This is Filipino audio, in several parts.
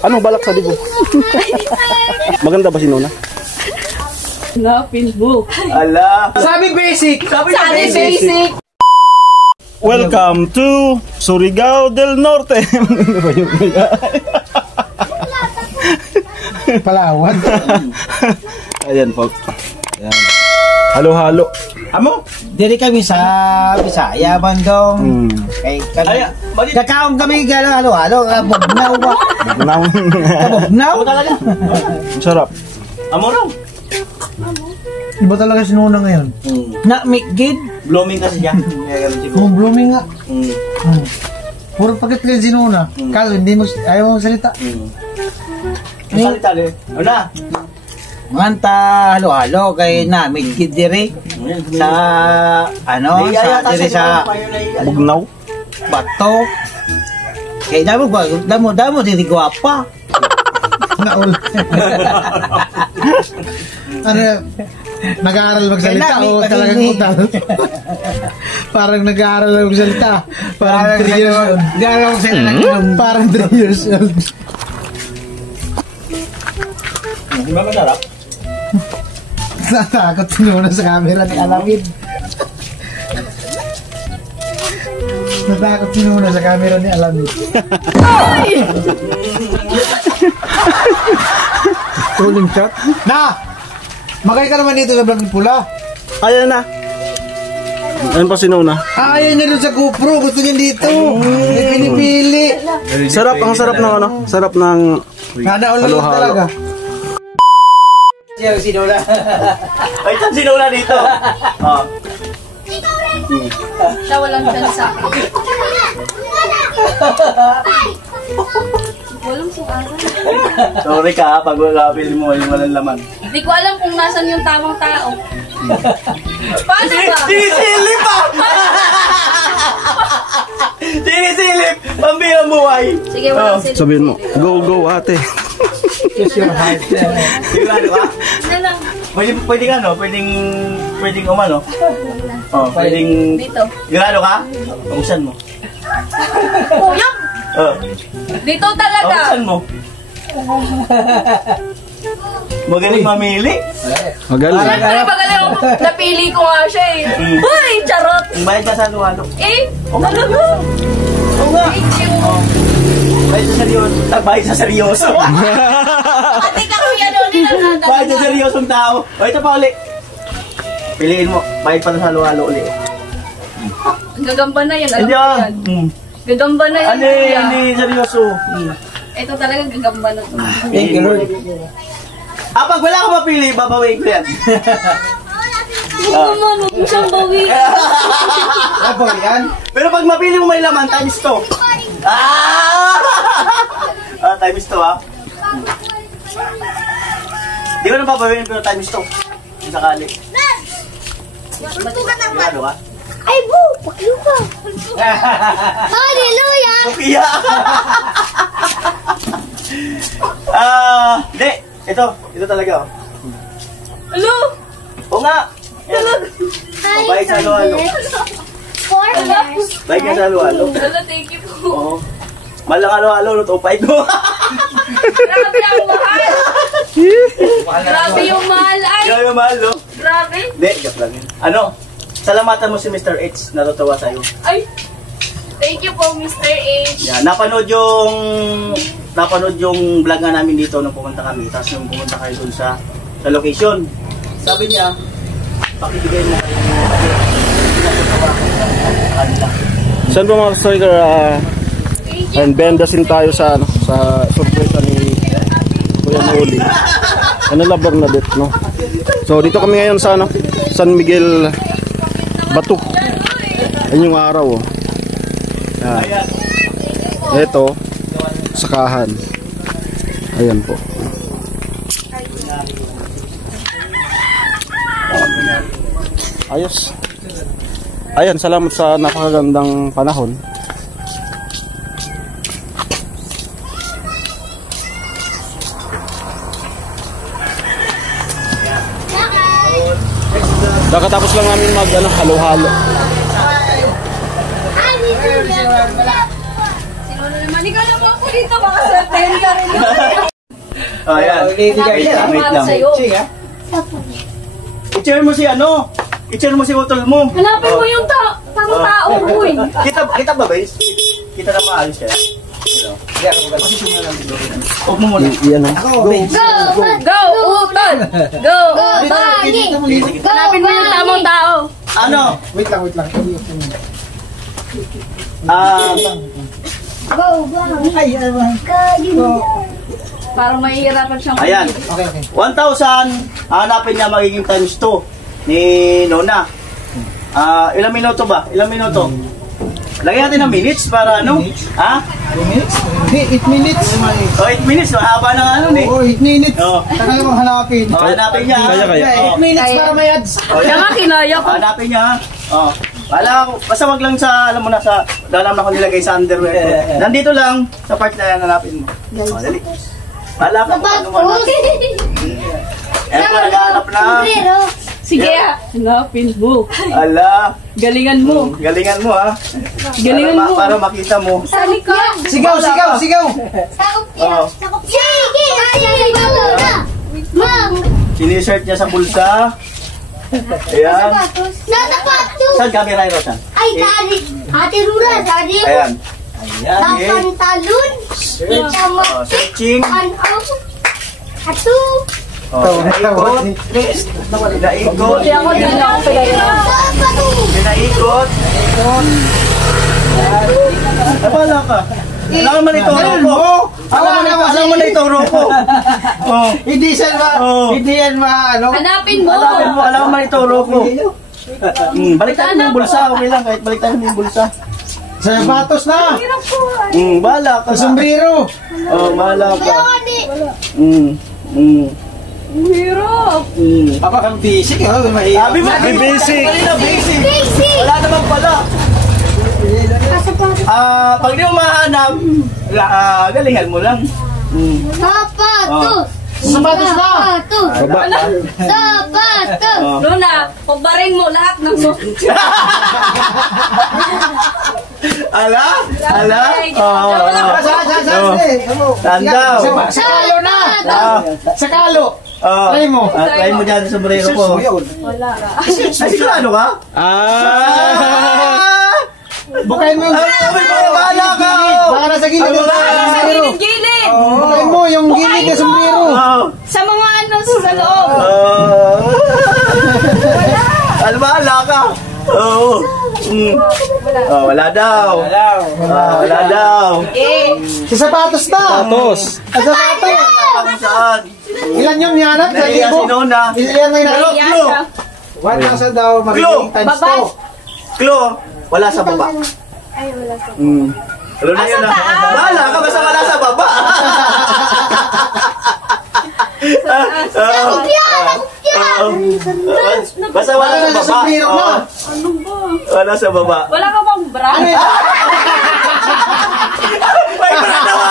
Anong balak sa dibo? Maganda ba si Nona? Hanapin mo. Ala. Sabi basic. Sabi basic. Welcome to Surigao del Norte. Palawan. Ayan po. Ayan. Halo-halo. Amo? Diri kami sa Bisaya, Bandong. Kay kakaong kami halo-halo. Bugnaw ba? Bugnaw. Bugnaw talaga. Sarap. Amo raw. Iba talaga si Nona ngayon. Na mikgid. Blooming kasi siya. Kung blooming nga. Puro pakit kayo si Nona. Kaso hindi mo, ayaw mo salita. Salita rin. Ano na? Manta halo-halo kay na mikgid diri. Sa ano? Sa diri sa Bugnaw. Bato. Kay damo diri guwapa. Naul. Ano nag-aaral magsalita o talagang utal? Parang nag-aaral magsalita. Parang 3 years old. Nag-aaral magsalita. Parang 3 years old. Hindi ba masarap? Natakot sinuna sa camera ni Alamid. Natakot sinuna sa camera ni Alamid. Tuling shot? Na! Magay ka naman dito sa vlog ni Pula. Ayan na. Ayan pa si Nona. Ayaw niya dun sa GoPro. Gusto niya dito. May pinipili. Sarap, ang sarap ng ano. Sarap ng halo-halo talaga. Siya si Nona. Ay, saan si Nona dito? Siya walang tansa. Walang sukaran. Sorry ka, pag wala-pili mo yung walang laman. Hindi ko alam kung nasan yung tamang tao. Paano ba? Sinisilip pa! Sinisilip! Pambirang buhay! Sige, walang silip. sabihin mo, go ate. Kiss your heart. Sigurado ka? Ano lang? Pwede ka, no? Pwedeng umano? Oh, pwedeng... Dito. Sigurado ka? Pagusan mo. Kuya! Dito talaga. Pagusan mo. Magaling mamili. Magaling. Siyempre, magaling ako. Napili ko nga siya eh. Uy, charot! Bayad ka sa halo-halo. Talaga? Oo nga. Thank you. Bayad sa seryoso. Bayad sa seryoso. Ate ka kuya doon nila. Bayad sa seryosong tao. O, ito pa ulit. Piliin mo. Bayad pa sa halo-halo ulit. Gagamba na yan. Alam Hindi ko ah. yan. Gagamba na yan. Hindi seryoso. Ito talaga gagamba na to. Thank you, Lord. Pag wala ka mapili, babawiin ko yan. Oo naman, huwag mo siyang bawi. Babawian? Pero pag mapili mo may laman, times 2. Times 2 ah. Di ko na babawiin, pero times 2. Kung sakali. Sigurado ka? Ay, boo! Pakyo ka! Hallelujah! Sophia! Hindi. Ito talaga oh. Hello? Oo nga. Bayad sa halo-halo. 4 years. Bayad ka sa halo-halo. Hello, thank you po. Oo. Malang halo-halo, luto pa ito. Grabe ang mahal. Grabe yung mahal. Ay, Grabe yung mahal, no? grabe. Hindi, joke lang yun. Ano? Salamatan mo si Mr. H. Natutuwa sa'yo. Ay, thank you po, Mr. H. Yan, napanood yung vlog nga namin dito nung pumunta kami. Tapos nung pumunta kayo dun sa location. Sabi niya, pakibigay mo kayo sa kanila. Saan ba mga striker? And bendasin tayo sa surprise ni Kuya Mauli. Ano la Bernadette, no? So dito kami ngayon sa San Miguel Batu. Ayun yung araw oh. Yan. Ito sakahan. Ayan po. Ayos. Ayan, salamat sa napakagandang panahon. Nakatapos lang namin halo-halo. Sino na naman? Ikaw naman ako dito. Baka sa 10 ka rin yun. Ayan. Wait lang. Sa'yo. I-share mo si ano? I-share mo si utol mo. Hanapin mo yung tamang tao, uy. Kita ba, Vince? Kita na maayos kaya? Huwag mo muna. Yan o. Go, utol! Go, utol! Hanapin mo yung tamang tao. Ano? Wait lang. Go, bang. Ay, go. Parang mahihirapan siyang Ayan. Okay. 1,000. Hanapin niya magiging times 2 ni Nona. Ilang minuto ba? Ilang minuto? Lagyan natin ng minutes para ano? Ha? 8 minutes. Oh, 8 minutes. Mahaba ng ano eh. Oh, 8 minutes. Oh. Tagal mo hanapin. Hanapin niya. Kaya. 8 minutes para may ads. Kaya nga kinaya ko. Hanapin niya. Oh. Wala ako. Basta wag lang sa, alam mo na, sa dalam na ko nilagay sa underwear ko. Nandito lang, sa part na yan, hanapin mo. Oh, dali. Wala ka kung ano man. Eto, naghahanap na. Sige, hanapin mo. Ala. Galingan mo. Galingan mo, ha. Galingan mo. Para makita mo. Sa likod. Sigaw. Oh. Sige, ay, Ma'am. Sinisert niya sa bulsa. Ayan. Sa sapatos. Saan camera yun, Rosan? Ay, dari. Ate Rura, dari. Ayan. Sa Ayan. pantalon. Sa Oh, searching. Ato. Oh, pinaikot. Pinaikot. Kaya ako din ako Sapatos. Pinaikot. Wala ka. Alam mo na ituro ko. Alam mo na ituro ko. Oh. Hindi yan ano. Hanapin mo. Alam mo na ituro ko. Balik tayo ng bulsa. Okay lang, kahit balik tayo ng bulsa. Sa sapatos na. Bahala ka. Sa sombrero. Oh, bahala ka. Hirap. Papa kang basic. Sabi mo, basic. Basic. Wala naman pala. Pag di mo mahanap, galingan mo lang. Sapatos. Sapatos na. Sapatos. Sapatos. Luna, kubarin mo lahat ng Ala? Tanda. Sa kalo na. Sa kalo. Try mo. Try mo dyan sa sombrero ko. Wala. Ay, sigurado ka? Bukayin mo yung Bahala ka! baka nasa gilid yung Sa sombrero. gilid-gilid. Bukayin mo yung gilid ng sombrero. Sa mga ano sa loob. Bahala ka! Oo. Wala daw. Wala daw. Sa sapatos na. Sa sapatos. Saan? Ilan yung nihanap? Sa Nahiya libo? si Nona. Ilan may nahanap? Iya Clue. siya. 1,000 daw magiging times Babas. 2. Clue. Wala sa baba. Ay, wala sa Clue na yun. Bahala ka basta wala sa baba. Basta wala sa baba. sombrero na. Wala sa baba. Wala ka bang bra? May brand ako!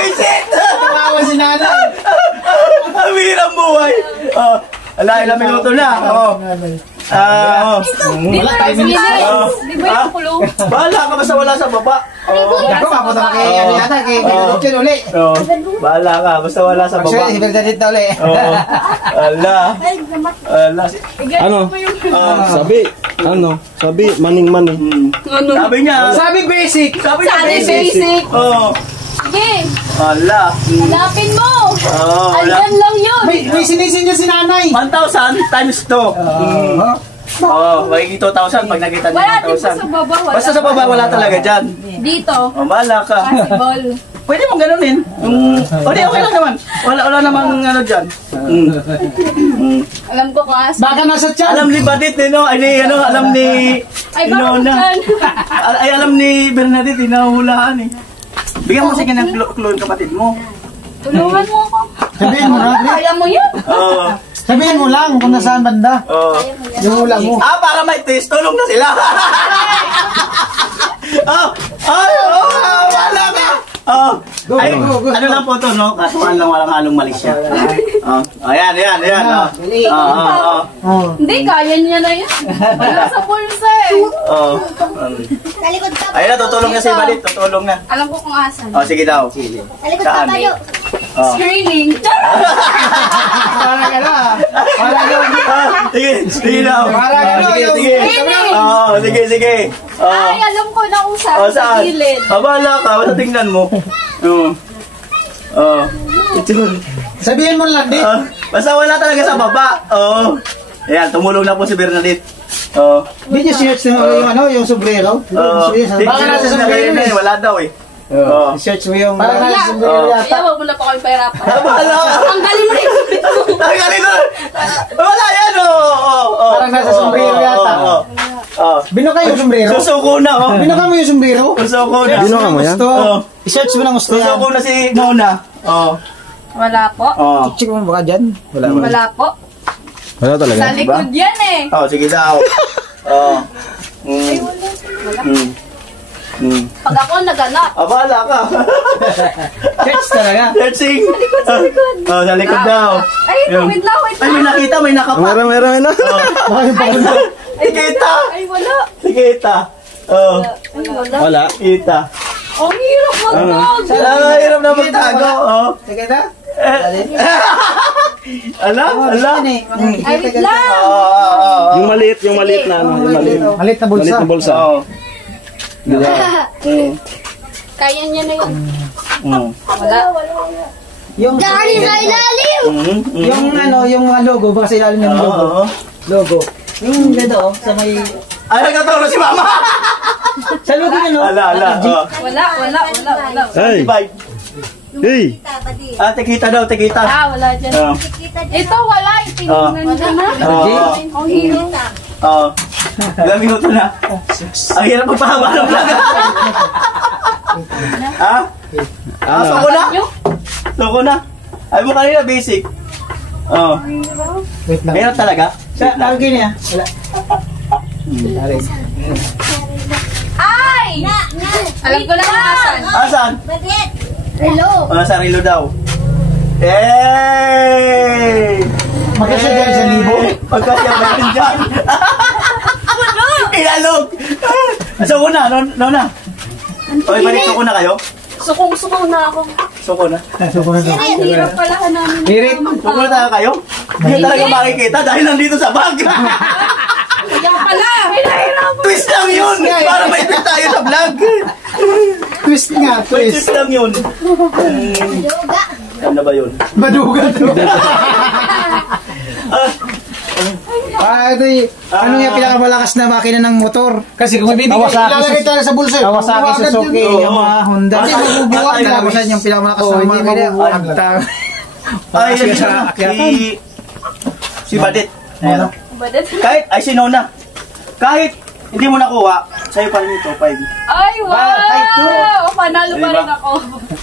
Visit! Tawa si nanay. Ang hirang buhay. Ilang minuto na. Di ba yung kulong? Bahala ka basta wala sa baba. Ako, papunta ka kay ano yata, kay Doctor uli. Bahala ka basta wala sa baba. Actually, si Bernadette na uli. Ala. Ano? Sabi, maning-maning. Ano? Sabi niya. Sabi basic. Sabi niya Sabi basic. Sige, Ala. hanapin mo. Andyan lang yun. May sinisin niya si nanay. 1,000 times 2. Magiging 2,000 pag nakita niya Wala din pa 1,000. sa baba. Wala. Basta sa baba wala talaga dyan. Dito. Bahala ka. Possible. Pwede mong ganunin. Okay lang naman. Wala namang ano dyan. Alam ko kas. Baka nasa chan. Alam ni Badit, no? Alam ni Ay, bakit Nona. dyan? Ay, alam ni Bernadette, nahuhulaan eh. Bigyan mo sige ng clue yung kapatid mo. Tulungan mo ako. Sabihin mo na. Kaya mo yun. Sabihin mo lang kung nasaan banda. Yung hula mo. Para may test, tulong na sila. Wala ka. Ay, ano lang po to, no? Kasuhan lang walang halong mali siya. Ayan. Hindi, kaya niya na yan. Wala sa pulsa eh. Talikod ka. Ayun na, tutulong na si Badit, tutulong na. Alam ko kung asan. Sige daw. Talikod ka Saan? tayo. Oh. Screening. Parang ano ah. Parang yung... Sige, sige na. Parang ano Sige, yung... sige. Oo, sige, sige. Ay, alam ko na kung saan sa saan? gilid. Bahala ka, basta tingnan mo. Oo. Oo. Ito. Sabihin mo lang, Dit. Basta wala talaga sa baba. Oo. Ayan, tumulong na po si Bernadette. Oo. Di niya search mo yung ano, yung sombrero. Oo. Baka nasa sombrero na eh. wala daw eh. Oo. Search mo yung... Parang Wala. nasa sombrero Oo. yata. Kaya wag mo na pa kami pahirapan. Bahala ka. Ang galing mo na yung bit mo. Ang galing ko. Wala yan, oo. Parang nasa sombrero yata. Oo. Binuka yung sombrero. Susuko na, oh. Binuka mo yung sombrero. Susuko na. Binuka mo yan? Gusto. Oo. I-search mo lang gusto yan. Susuko na si Nona. Oo. Wala po. Oo. Check mo baka dyan. Wala po. Wala talaga. Sa likod yan eh. Oh, sige daw. Oo. Pag ako naganap. Bahala ka. Search talaga. Searching. Sa likod. Oh, sa likod daw. Ay, Yun. wait lang, wait Ay, lang. may nakita, may nakapa. Meron na. Baka yung pakulo. Kita. Ay, wala. Kita. Oh, Ay, wala. Wala. kita. Ang hirap magtago. Hirap na magtago. Oh. Sige na. Ala, ala. Ay, wait lang. Yung maliit na ano, yung maliit. Malit na bulsa. Maliit na bulsa. Oo. Kaya niya na yun. Wala. Yung Dali sa ilalim! yung ano, yung mga logo, baka sa ilalim ng logo. Oo. Logo. Yung ganda oh, sa may... Ay, nagkaturo si Mama. Sa logo yun oh. Ala, ala. Oh. Wala. Ay. Bye. Hey. Tekita daw, tekita. Wala dyan. Oo. Ito, wala. Itinignan niya na. Oo. Ang hirap. Oo. Ilang minuto na. Ang hirap magpahaba ng vlog. Ha? Soko na? Soko na? Ay mo kanina basic. Oo. Wait lang. Hirap talaga? Sa lagi niya. Wala. Ay! Alam ko lang kung asan. Asan? Hello! Sa relo daw. Yay! Magkasya dyan sa libo. Magkasya ba yun dyan? Ilalog! Soko na, Nona. Okay, balik soko na kayo? Sukong-suko na ako. Soko na. Suko na to. Ang hirap pala namin. Hirit. Soko na talaga kayo? Hindi talaga makikita dahil nandito sa bag. Kaya pala. Twist lang yun! Para may twist tayo sa vlog. Twist nga, May twist. twist lang yun. Ano na ba yun? Maduga to. Ito ano yung pinakamalakas na makina ng motor? Kasi kung ibibigay, ilalagay tayo sa bulsa. Kawasaki, Suzuki, Yamaha, Honda. Kasi mabubuwag na. Kasi yung pinakamalakas na makina. Ay, si Badit. Ayan. Kahit, ay si Nona. Kahit hindi mo nakuha, sa'yo pa rin ito, 5. Ay, wow! Panalo pa rin ako.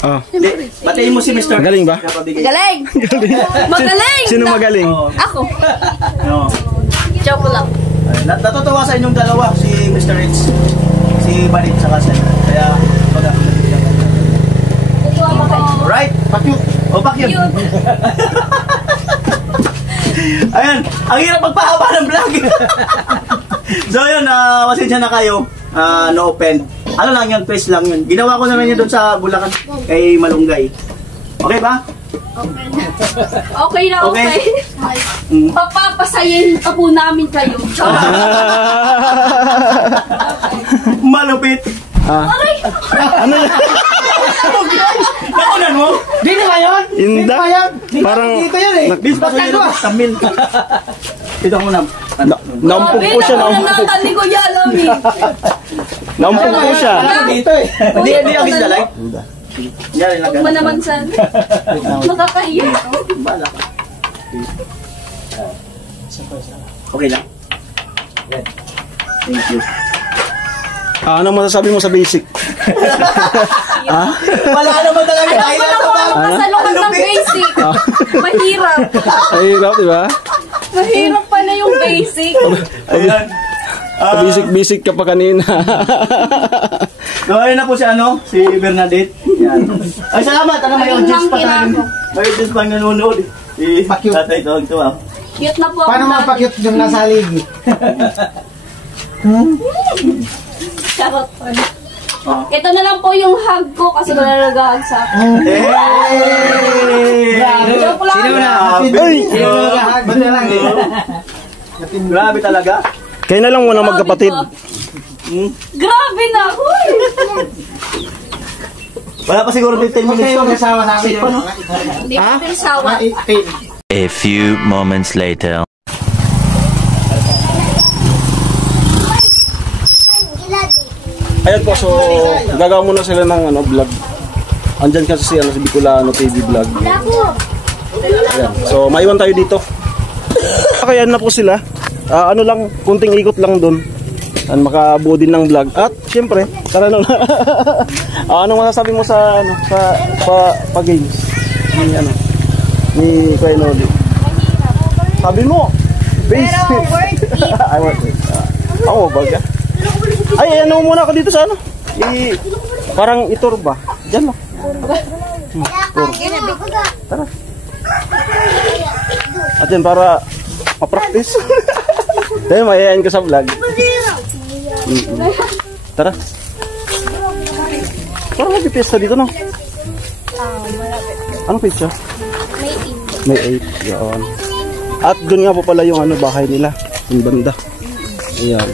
Ah. Hindi, batiin mo si Mr. Magaling ba? Galing! Magaling! Sino magaling? Ako. No. Joke lang. Natutuwa sa inyong dalawa, si Mr. Rich, si Badit sa Kasen. Kaya, right? Pakyut. O, pakyut. Ayan, ang hirap magpahaba ng vlog. So yun, pasensya na kayo. No offend. Ano lang yun, face lang yun. Ginawa ko naman yun doon sa Bulacan kay Malunggay. Okay ba? Okay na, okay. Papapasayin pa po namin kayo. Malupit. Ano na? Nakunan mo? Di na ngayon? Inda? Parang Dito yun eh. Basta ko yun, Tamil. Ito ko na. naumpog po siya, naumpog. Natali ko yan, Lami. Naumpog po siya. Dito eh. Hindi ang isdalay. Yan, Huwag mo naman sa... Nakakahiya. Bala ka. Okay lang. Thank you. Ano masasabi mo sa basic? Wala naman talaga. Alam ko na kung ano kasalungan ng basic. Mahirap. Ay, hirap, di ba? Mahirap pala yung basic. Ayan. Basic ka pa kanina. So, ayun na po si si Bernadette. Yan. Ay, salamat. May audience pa tayo. May audience pa nanonood. Pakyut. Tatay ito. Cute na po ako. Paano mapakyut yung nasa haligi? Charot. Ito na lang po yung hug ko kasi wala nag-hug sa akin. Joke lang. Sino na? Sino na? Ba't na lang eh? Grabe talaga. Kayo na lang muna magkapatid. Grabe na. Huy. Wala pa siguro 15 minutes. Kayo kasama sa akin. Hindi pa pinsawa. A few moments later. Ayan po, so gagawa muna sila ng vlog. Andyan kasi si Bicolano TV vlog. Ayan. So maiwan tayo dito. Kaya na po sila. Ano lang, kunting ikot lang doon. Makabuo din ng vlog. At syempre, tara na. Anong masasabi mo sa pa games? Ni Kuya Noli. Sabi mo, base. I want it. Ako baga. Ay, ano muna ako dito sa parang itur ba? Diyan lang. Tur. Tara. At yan, para ma-practice. Dahil mayayain ko sa vlog. Tara. Parang mag-pista dito, no? Anong pista? May 8. Yun. At doon nga po pala yung bahay nila. Yung banda. Ayan.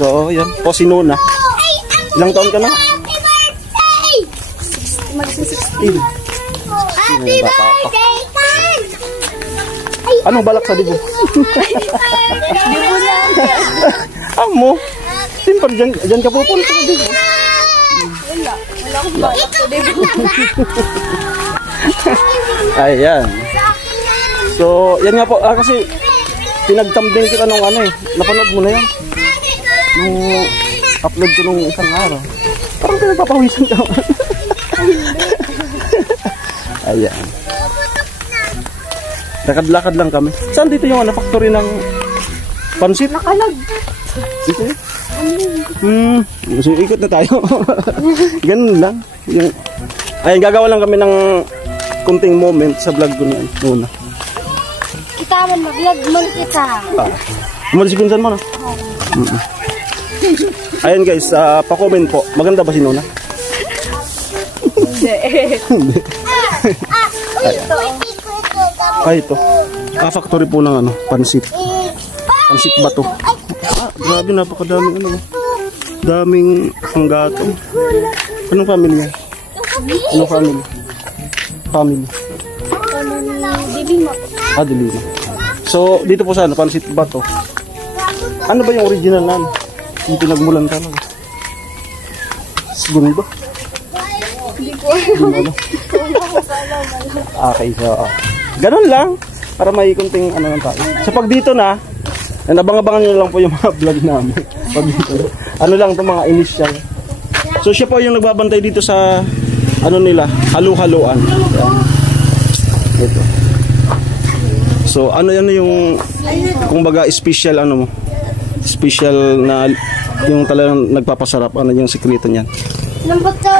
So, yan. Po si Nona. Ilang taon ka na? Happy birthday! Mag-16. Happy birthday, Tan! Anong balak sa dibo? Dibo na! Amo? Siyempre, dyan ka pupunta sa dibo. Wala akong balak sa dibo. Ayan. So, yan nga po. Kasi, pinagtambing kita nung napanood mo na yan. Nung upload ko nung isang araw. Parang pinagpapawisan ka. Ayan. Lakad-lakad lang kami. Saan dito yung factory ng pansit? Nakalag. Dito yun? Gusto ikot na tayo. Ganun lang. Ayan, gagawa lang kami ng kunting moment sa vlog ko niyan. Muna. Kita man, mag-vlog man kita. Umalis kung saan mo na? Ayan guys, pa-comment po. Maganda ba si Nona? Hindi. Ay, ito. Factory po ng pansit. Pansit bato. Grabe, napakadaming daming panggato. Anong family yan? Anong family? Family. Dilima. Dilima. So, dito po sana, pansit bato. Ano ba yung original na? Yung pinagmulan ka lang. Siguro ba? Hindi ko alam. Okay, so ganun lang para may kunting ng tayo. So pag dito na, abang-abangan nyo lang po yung mga vlog namin. Pag dito, lang itong mga initial. So siya po yung nagbabantay dito sa nila, halu-haluan. Ito. So yan yung kung baga special mo. Special na yung talagang nagpapasarap. Ano yung sekreto niyan? Lambot daw.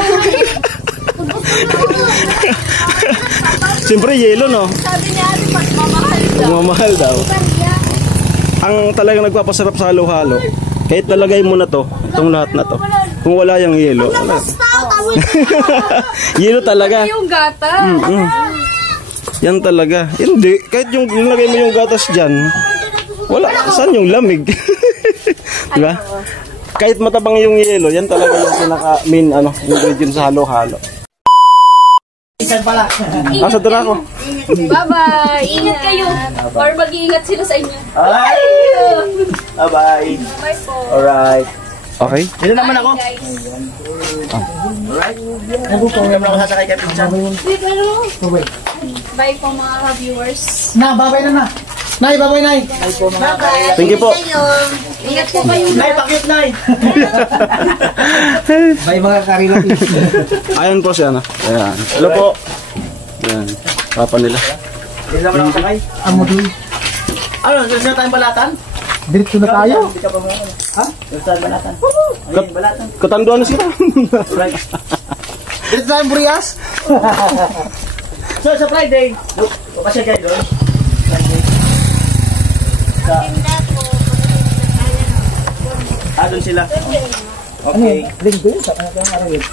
Siyempre yelo, no? Sabi niya, pagmamahal daw. Pagmamahal daw. Ang talagang nagpapasarap sa halo-halo, kahit talagay mo na itong lahat na to. Kung wala yung yelo, wala. Yelo talaga. Yung gata. Yan talaga. Hindi, kahit yung nilagay mo yung gatas dyan, wala. Saan yung lamig? Diba? Kahit matabang yung yelo, yan talaga yung pinaka-main ingredient sa halo-halo. Isan pala. Asa doon ako? Bye-bye. Ingat kayo. Or mag-iingat sila sa inyo. Alright. Bye-bye. Bye po. Alright. Okay. Dito naman ako. Guys. Alright. Naman ako sasakay kay Pinsan. Bye po mga viewers. Na, babay na. Nay, babay, Nay. Bye-bye. Thank you po. Ingat po kayo. Nay, pakit, Nay. Bye mga karilo. Ayan po siya. Ayan. Hello po. Ayan. Papa nila. Dito naman ako sakay. Amo doon. Ano, gusto na tayong balatan? Diretso na tayo. Hindi ka pa mga Ha? Gusto tayong balatan? Ayun, balatan. Katanduan na sila. Right. Diretso tayong Burias. So, sa Friday, kasi kayo doon. Friday. Doon sila. Okay. Linggo yun, sa kanya araw yun.